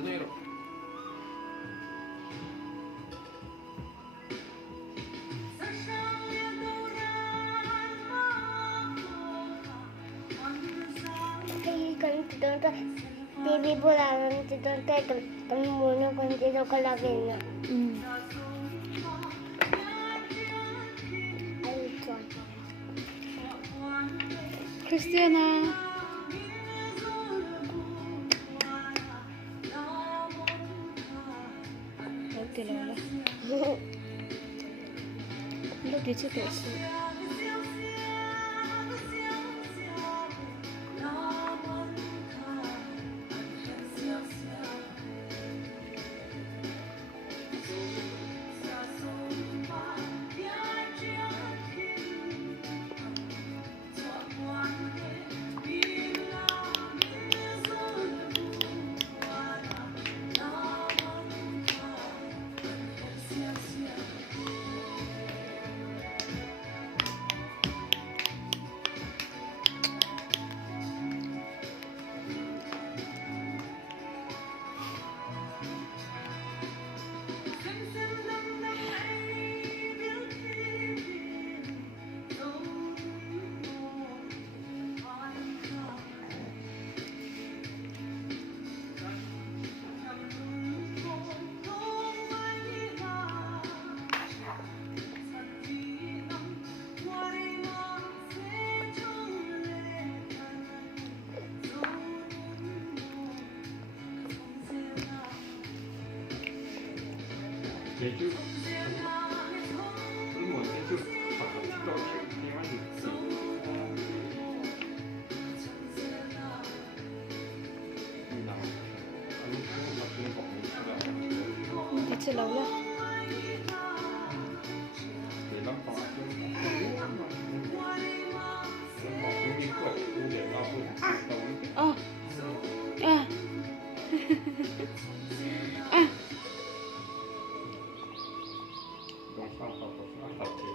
그대로. Khi con tidur tuh TV bola tidur tuh temunya con tidur ko lagi na. Ay con. 크리스티아나. 어때 라라? 너 뒤에 또 있어. 제주. 그리고 제주 바깥도 대만이. 뒤에 라라. 어. 야. 아. 영상 갖고